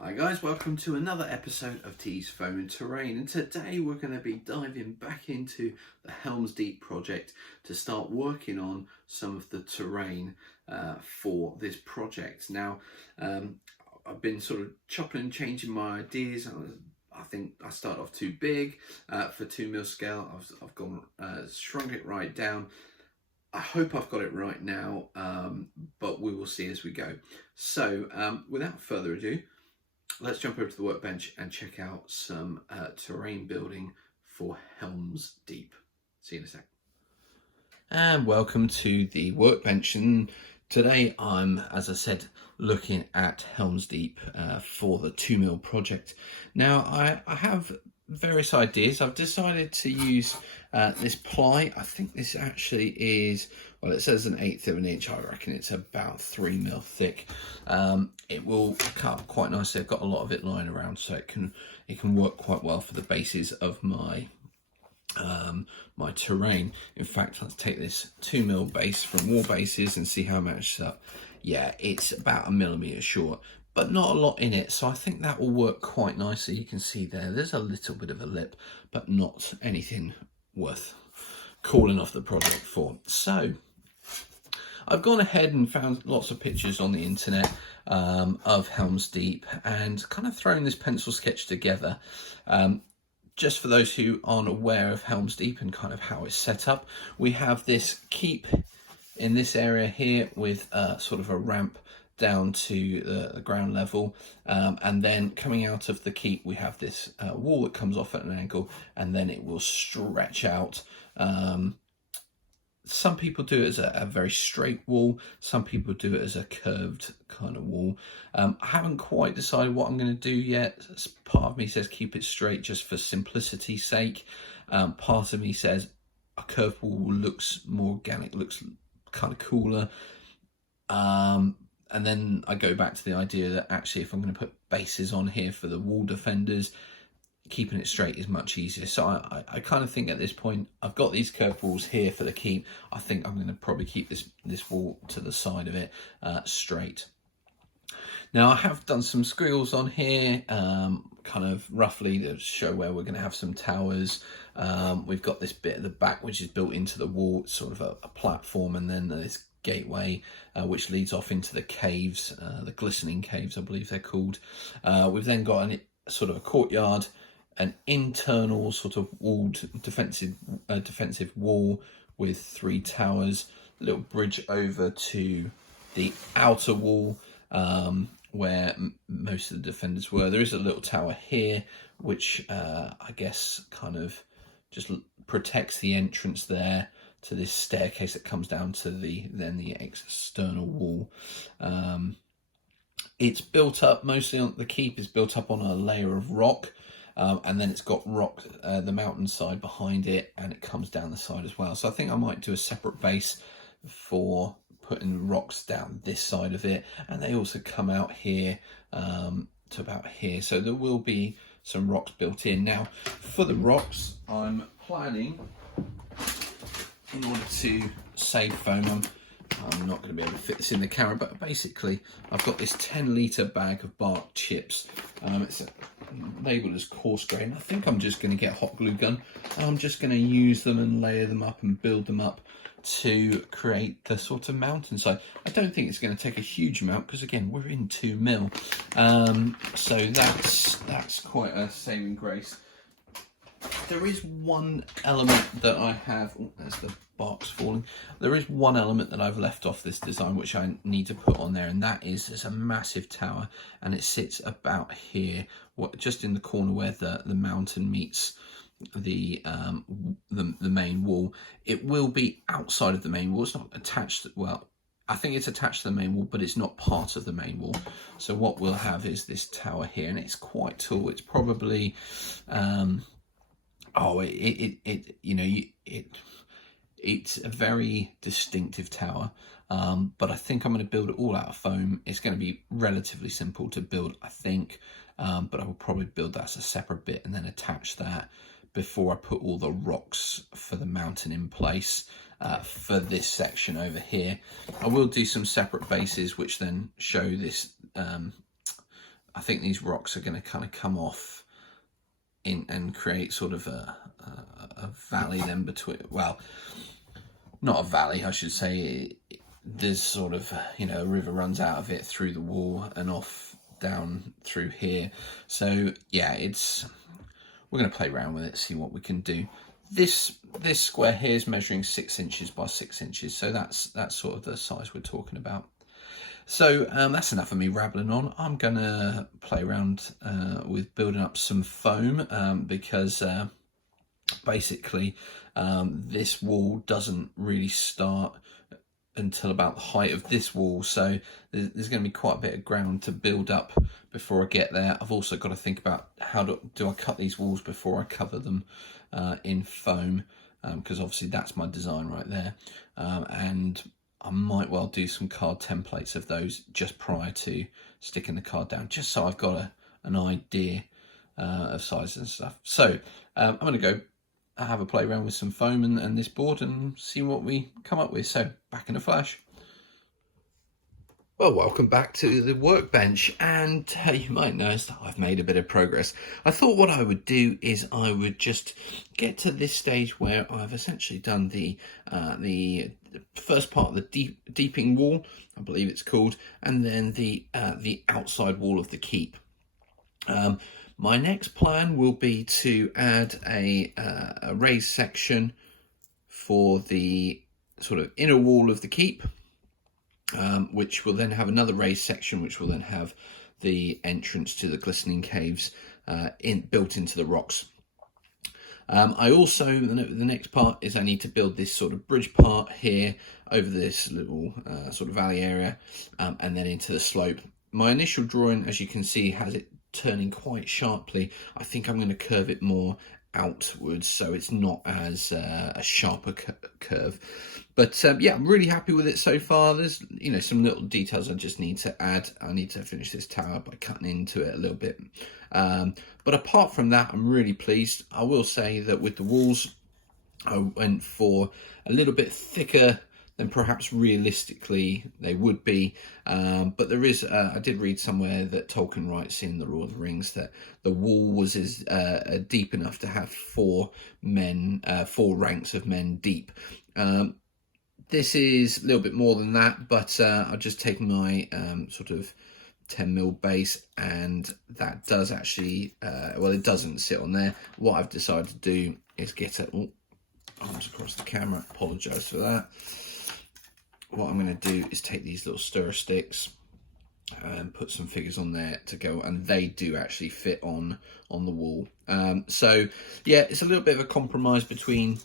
Hi guys, welcome to another episode of T's Foam and Terrain, and today we're going to be diving back into the Helm's Deep project to start working on some of the terrain for this project. Now, I've been sort of chopping and changing my ideas. I think I started off too big for 2mm scale. I've gone shrunk it right down. I hope I've got it right now, but we will see as we go. So without further ado, let's jump over to the workbench and check out some terrain building for Helm's Deep. See you in a sec. And welcome to the workbench. And today I'm, as I said, looking at Helm's Deep for the 2mm project. Now I have various ideas. I've decided to use this ply. I think this actually is, well, it says 1/8 of an inch. I reckon it's about 3mm thick. It will cut quite nicely. I've got a lot of it lying around, so it can work quite well for the bases of my my terrain. In fact, let's take this 2mm base from War Bases and see how it matches up. Yeah, it's about 1mm short, but not a lot in it, so I think that will work quite nicely. You can see there's a little bit of a lip, but not anything worth calling off the project for. So I've gone ahead and found lots of pictures on the internet of Helm's Deep and kind of thrown this pencil sketch together. Just for those who aren't aware of Helm's Deep and kind of how it's set up, we have this keep in this area here with sort of a ramp down to the ground level, and then coming out of the keep we have this wall that comes off at an angle, and then it will stretch out. Some people do it as a very straight wall, some people do it as a curved kind of wall. I haven't quite decided what I'm going to do yet. Part of me says keep it straight just for simplicity's sake. Part of me says a curved wall looks more organic, looks kind of cooler. And then I go back to the idea that actually if I'm going to put bases on here for the wall defenders, keeping it straight is much easier. So I kind of think at this point, I've got these curved walls here for the keep. I think I'm going to probably keep this wall to the side of it straight. Now I have done some squiggles on here, kind of roughly to show where we're going to have some towers. We've got this bit at the back which is built into the wall. It's sort of a platform, and then this gateway which leads off into the caves, the glistening caves I believe they're called. We've then got a sort of a courtyard, an internal sort of walled defensive wall with 3 towers, a little bridge over to the outer wall where most of the defenders were. There is a little tower here which I guess kind of just protects the entrance there to this staircase that comes down to the external wall. It's built up mostly on the keep is built up on a layer of rock, and then it's got rock, the mountainside behind it, and it comes down the side as well. So I think I might do a separate base for putting rocks down this side of it, and they also come out here to about here. So there will be some rocks built in. Now for the rocks, I'm planning, in order to save foam, I'm not going to be able to fit this in the camera, but basically I've got this 10-litre bag of bark chips. It's labelled as coarse grain. I think I'm just going to get a hot glue gun, and I'm just going to use them and layer them up and build them up to create the sort of mountainside. I don't think it's going to take a huge amount because again we're in 2mm, so that's quite a saving grace. There is one element that I have, oh, there's the barks falling. There is one element that I've left off this design which I need to put on there, and that is there's a massive tower, and it sits about here, just in the corner where the mountain meets the main wall. It will be outside of the main wall. It's not attached, well, I think it's attached to the main wall, but it's not part of the main wall. So what we'll have is this tower here, and it's quite tall. It's probably it's a very distinctive tower, but I think I'm going to build it all out of foam. It's going to be relatively simple to build, I think, but I will probably build that as a separate bit and then attach that before I put all the rocks for the mountain in place for this section over here. I will do some separate bases which then show this I think these rocks are going to kind of come off in and create sort of a valley then between, well, not a valley, I should say. There's sort of, you know, a river runs out of it through the wall and off down through here. So yeah, we're going to play around with it, see what we can do. This square here is measuring 6 inches by 6 inches, so that's sort of the size we're talking about. So that's enough of me rambling on. I'm going to play around with building up some foam because basically this wall doesn't really start until about the height of this wall, so there's going to be quite a bit of ground to build up before I get there. I've also got to think about how do I cut these walls before I cover them in foam, because obviously that's my design right there, and I might well do some card templates of those just prior to sticking the card down, just so I've got an idea of size and stuff. So I'm going to go have a play around with some foam and this board and see what we come up with. So back in a flash. Well, welcome back to the workbench, and you might notice that I've made a bit of progress. I thought what I would do is I would just get to this stage where I've essentially done the first part of the deeping wall, I believe it's called, and then the outside wall of the keep. My next plan will be to add a raised section for the sort of inner wall of the keep, which will then have another raised section, which will then have the entrance to the glistening caves built into the rocks. I also, the next part is I need to build this sort of bridge part here over this little sort of valley area, and then into the slope. My initial drawing, as you can see, has it turning quite sharply. I think I'm going to curve it more outwards so it's not as a sharper curve. But yeah, I'm really happy with it so far. There's, you know, some little details I just need to add. I need to finish this tower by cutting into it a little bit. But apart from that, I'm really pleased. I will say that with the walls, I went for a little bit thicker than perhaps realistically they would be. But there is, I did read somewhere that Tolkien writes in The Lord of the Rings that the wall was deep enough to have four ranks of men deep. This is a little bit more than that, but I've just taken my sort of 10mm base, and that does actually, well, it doesn't sit on there. What I've decided to do is get it, arms across the camera, apologise for that. What I'm going to do is take these little stirrer sticks and put some figures on there to go, and they do actually fit on the wall. So yeah, it's a little bit of a compromise between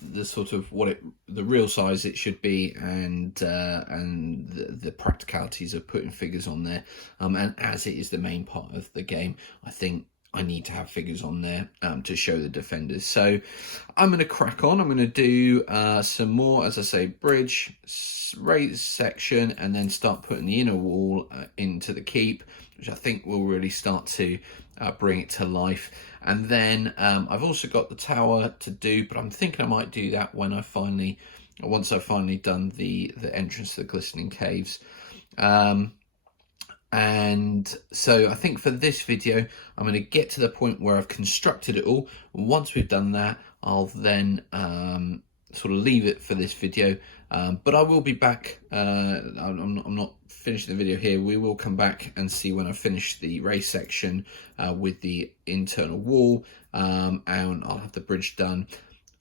the sort of the real size it should be and the practicalities of putting figures on there, and as it is the main part of the game, I think I need to have figures on there to show the defenders. So I'm going to crack on. I'm going to do some more, as I say, bridge, raised section, and then start putting the inner wall into the keep, which I think will really start to bring it to life. And then I've also got the tower to do, but I'm thinking I might do that when once I've finally done the entrance to the glistening caves. And so I think for this video, I'm going to get to the point where I've constructed it all. Once we've done that, I'll then sort of leave it for this video. But I will be back. I'm not finishing the video here. We will come back and see when I finish the race section with the internal wall, and I'll have the bridge done.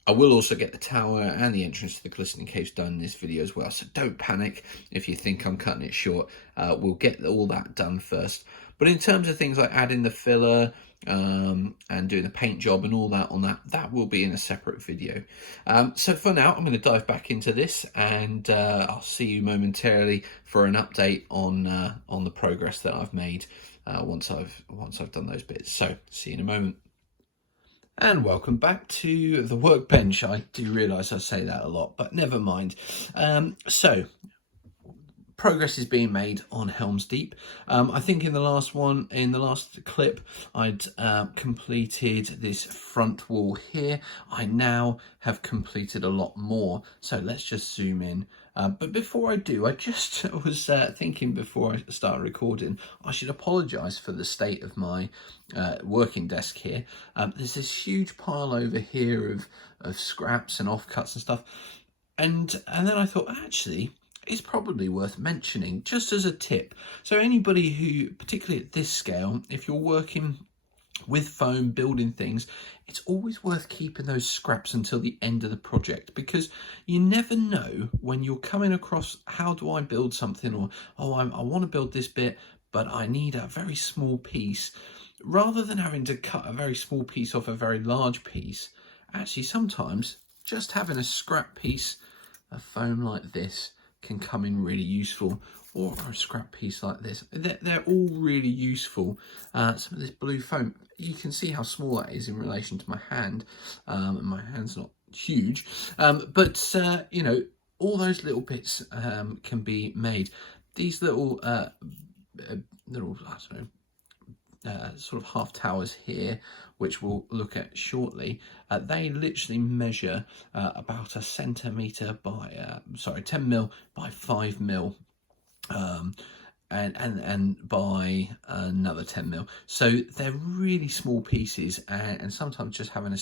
I will also get the tower and the entrance to the glistening caves done in this video as well, so don't panic if you think I'm cutting it short. We'll get all that done first. But in terms of things like adding the filler and doing the paint job and all that that will be in a separate video. So for now, I'm going to dive back into this, and I'll see you momentarily for an update on the progress that I've made once I've done those bits. So see you in a moment. And welcome back to the workbench. I do realise I say that a lot, but never mind. So progress is being made on Helm's Deep. I think in the last clip, I'd completed this front wall here. I now have completed a lot more. So let's just zoom in But before I do, I just was thinking before I started recording, I should apologise for the state of my working desk here. There's this huge pile over here of scraps and offcuts and stuff. And then I thought, actually, it's probably worth mentioning just as a tip. So anybody who, particularly at this scale, if you're working with foam, building things, it's always worth keeping those scraps until the end of the project, because you never know when you're coming across, how do I build something, or I want to build this bit, but I need a very small piece. Rather than having to cut a very small piece off a very large piece, actually sometimes just having a scrap piece of foam like this can come in really useful, or a scrap piece like this. They're all really useful. Some of this blue foam, you can see how small that is in relation to my hand, and my hand's not huge, but you know, all those little bits can be made. These little I don't know, sort of half towers here, which we'll look at shortly, they literally measure about a centimetre by 10 mil by 5 mil, and by another 10 mil. So they're really small pieces, and sometimes just having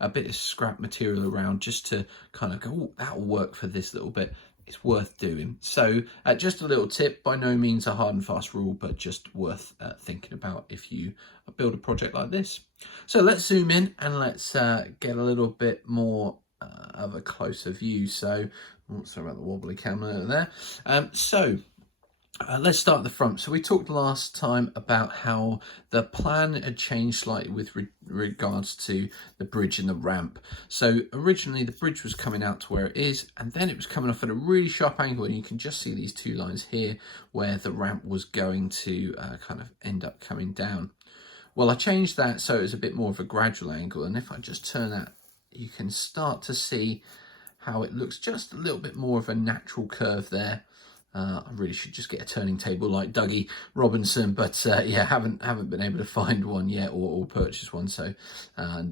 a bit of scrap material around just to kind of go, oh, that'll work for this little bit, it's worth doing. So just a little tip, by no means a hard and fast rule, but just worth thinking about if you build a project like this. So let's zoom in and let's get a little bit more of a closer view. So, sorry about the wobbly camera there. Let's start at the front. So we talked last time about how the plan had changed slightly with regards to the bridge and the ramp. So originally the bridge was coming out to where it is, and then it was coming off at a really sharp angle, and you can just see these two lines here where the ramp was going to kind of end up coming down. Well, I changed that so it was a bit more of a gradual angle, and if I just turn that, you can start to see how it looks just a little bit more of a natural curve there. I really should just get a turning table like Dougie Robinson, but yeah, haven't been able to find one yet, or purchase one, so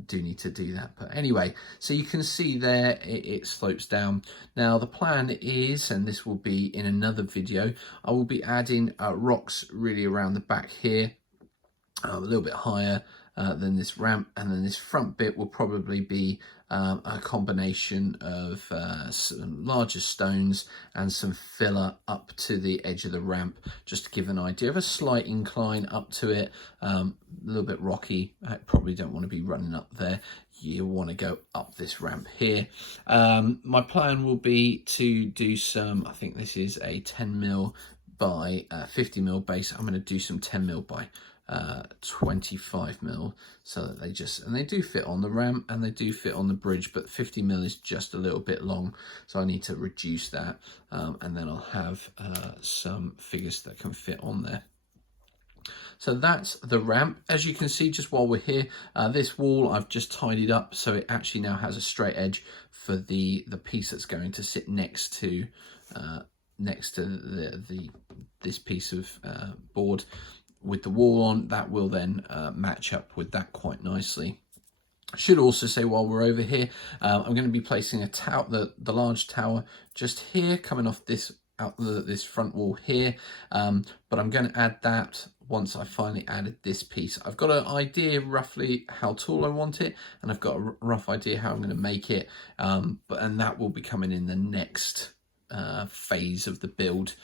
do need to do that. But anyway, so you can see there it slopes down. Now the plan is, and this will be in another video, I will be adding rocks really around the back here, a little bit higher than this ramp, and then this front bit will probably be a combination of some larger stones and some filler up to the edge of the ramp, just to give an idea of a slight incline up to it, a little bit rocky. I probably don't want to be running up there. You want to go up this ramp here. My plan will be to do some, I think this is a 10 mil by 50 mil base. I'm going to do some 10 mil by 25 mil, so that they do fit on the ramp and they do fit on the bridge, but 50 mil is just a little bit long, so I need to reduce that, and then I'll have some figures that can fit on there. So that's the ramp. As you can see, just while we're here, this wall I've just tidied up so it actually now has a straight edge for the piece that's going to sit next to this piece of board with the wall on. That will then match up with that quite nicely. I should also say, while we're over here, I'm going to be placing a tower, the large tower, just here, coming off this this front wall here, but I'm going to add that once I finally added this piece. I've got an idea roughly how tall I want it, and I've got a rough idea how I'm going to make it, and that will be coming in the next phase of the build.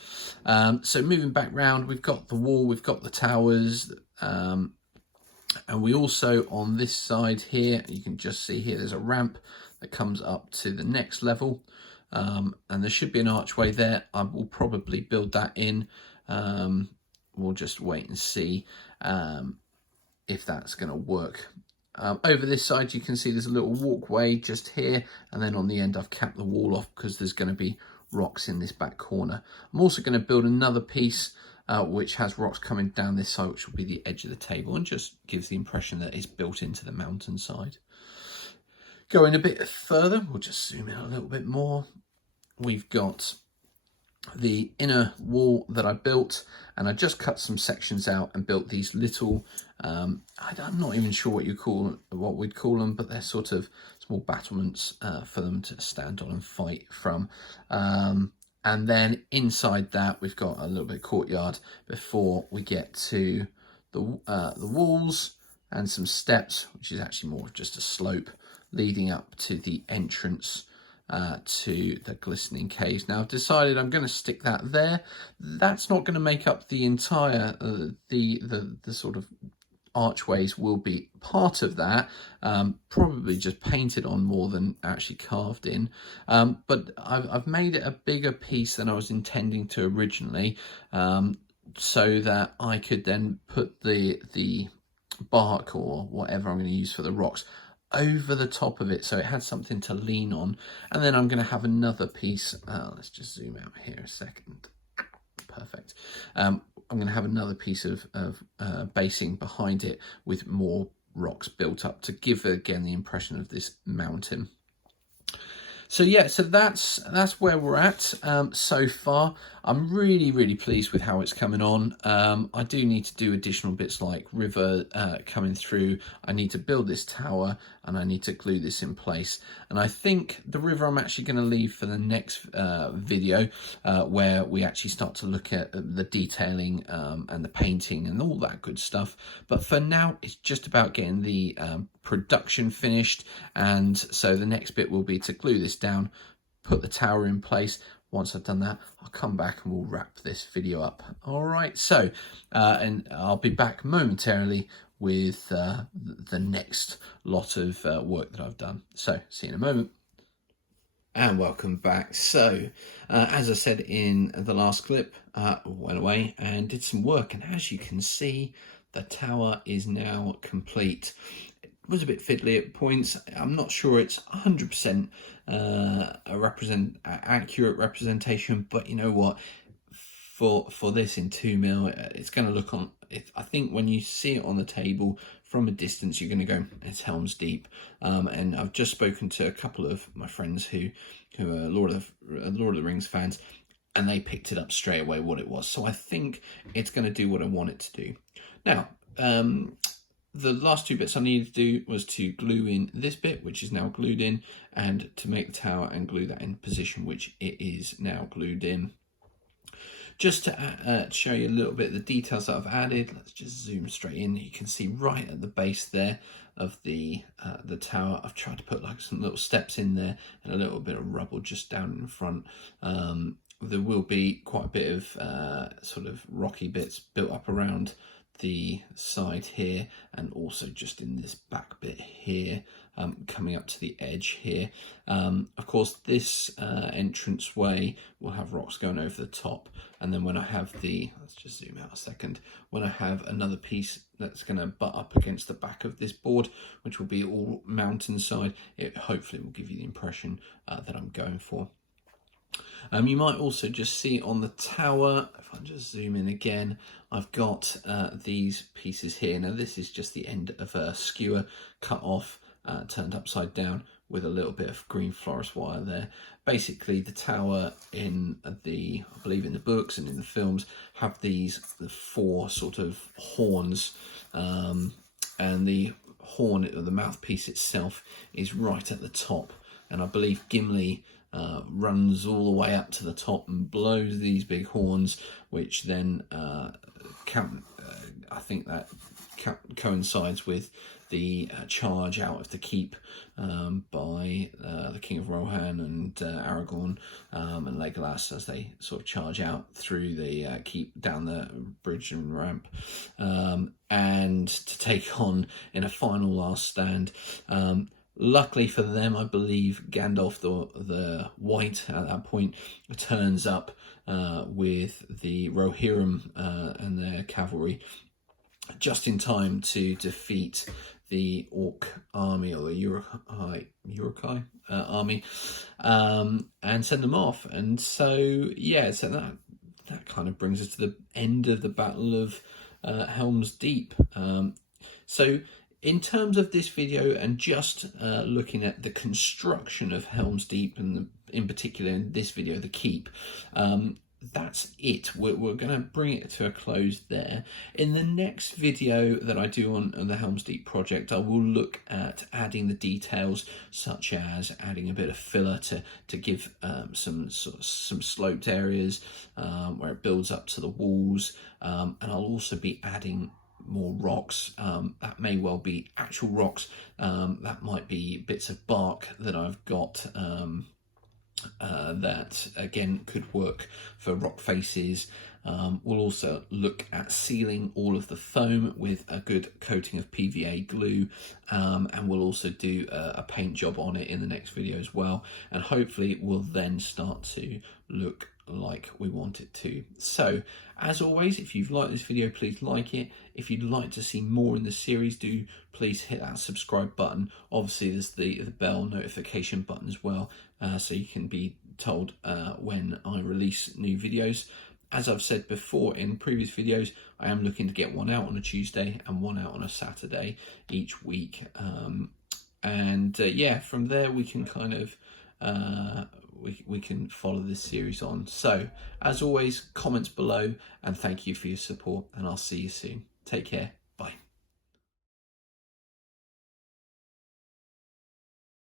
So moving back round, we've got the wall, we've got the towers, and we also, on this side here, you can just see here there's a ramp that comes up to the next level, and there should be an archway there. I will probably build that in. We'll just wait and see if that's going to work. Over this side you can see there's a little walkway just here, and then on the end I've capped the wall off because there's going to be rocks in this back corner. I'm also going to build another piece which has rocks coming down this side, which will be the edge of the table, and just gives the impression that it's built into the mountainside. Going a bit further, we'll just zoom in a little bit more. We've got the inner wall that I built, and I just cut some sections out and built these little I'm not even sure what we'd call them, but they're sort of small battlements for them to stand on and fight from. And then inside that, we've got a little bit of courtyard before we get to the walls and some steps, which is actually more of just a slope leading up to the entrance to the glistening caves. Now I've decided I'm going to stick that there. That's not going to make up the entire the sort of archways will be part of that, probably just painted on more than actually carved in, but I've made it a bigger piece than I was intending to originally, so that I could then put the bark or whatever I'm going to use for the rocks over the top of it, so it had something to lean on. And then I'm going to have another piece, let's just zoom out here a second. Perfect. I'm going to have another piece of basing behind it with more rocks built up to give again the impression of this mountain. So yeah, so that's where we're at so far. I'm really pleased with how it's coming on. I do need to do additional bits like river coming through. I need to build this tower and I need to glue this in place. And I think the river I'm actually going to leave for the next video, where we actually start to look at the detailing and the painting and all that good stuff. But for now, it's just about getting the production finished, and so the next bit will be to glue this down, put the tower in place. Once I've done that, I'll come back and we'll wrap this video up. All right, so and I'll be back momentarily with the next lot of work that I've done. So see you in a moment. And welcome back. So as I said in the last clip, went away and did some work, and as you can see, the tower is now complete. Was a bit fiddly at points. I'm not sure it's 100% accurate representation, but you know what? For this in 2mm, it's going to look on. I think when you see it on the table from a distance, you're going to go, it's Helm's Deep. And I've just spoken to a couple of my friends who are Lord of the Rings fans, and they picked it up straight away what it was. So I think it's going to do what I want it to do. Now, the last two bits I needed to do was to glue in this bit, which is now glued in, and to make the tower and glue that in position, which it is now glued in. Just to show you a little bit of the details that I've added, let's just zoom straight in. You can see right at the base there of the tower, I've tried to put like some little steps in there and a little bit of rubble just down in front. There will be quite a bit of sort of rocky bits built up around the side here, and also just in this back bit here, coming up to the edge here. Of course, this entranceway will have rocks going over the top, and then when I have let's just zoom out a second, when I have another piece that's going to butt up against the back of this board, which will be all mountainside, it hopefully will give you the impression that I'm going for. You might also just see on the tower, if I just zoom in again, I've got these pieces here. Now this is just the end of a skewer cut off, turned upside down with a little bit of green forest wire there. Basically the tower in I believe in the books and in the films, have the four sort of horns, and the horn, or the mouthpiece itself, is right at the top. And I believe Gimli runs all the way up to the top and blows these big horns, which then I think that coincides with the charge out of the keep by the King of Rohan and Aragorn and Legolas, as they sort of charge out through the keep down the bridge and ramp, and to take on in a final last stand. Luckily for them, I believe Gandalf the White at that point turns up with the Rohirrim and their cavalry just in time to defeat the Orc army, or the Uruk-hai army, and send them off. And so, yeah, so that kind of brings us to the end of the Battle of Helm's Deep. So in terms of this video, and just looking at the construction of Helm's Deep, and in particular in this video, the keep, that's it. We're going to bring it to a close there. In the next video that I do on the Helm's Deep project, I will look at adding the details, such as adding a bit of filler to give some sloped areas where it builds up to the walls, and I'll also be adding more rocks. That may well be actual rocks, that might be bits of bark that I've got that again could work for rock faces. We'll also look at sealing all of the foam with a good coating of PVA glue, and we'll also do a paint job on it in the next video as well, and hopefully it will then start to look like we want it to. So as always, if you've liked this video, please like it. If you'd like to see more in the series, do please hit that subscribe button. Obviously there's the bell notification button as well, so you can be told when I release new videos. As I've said before in previous videos, I am looking to get one out on a Tuesday and one out on a Saturday each week, yeah, from there we can kind of we can follow this series on. So as always, comments below, and thank you for your support, and I'll see you soon. Take care.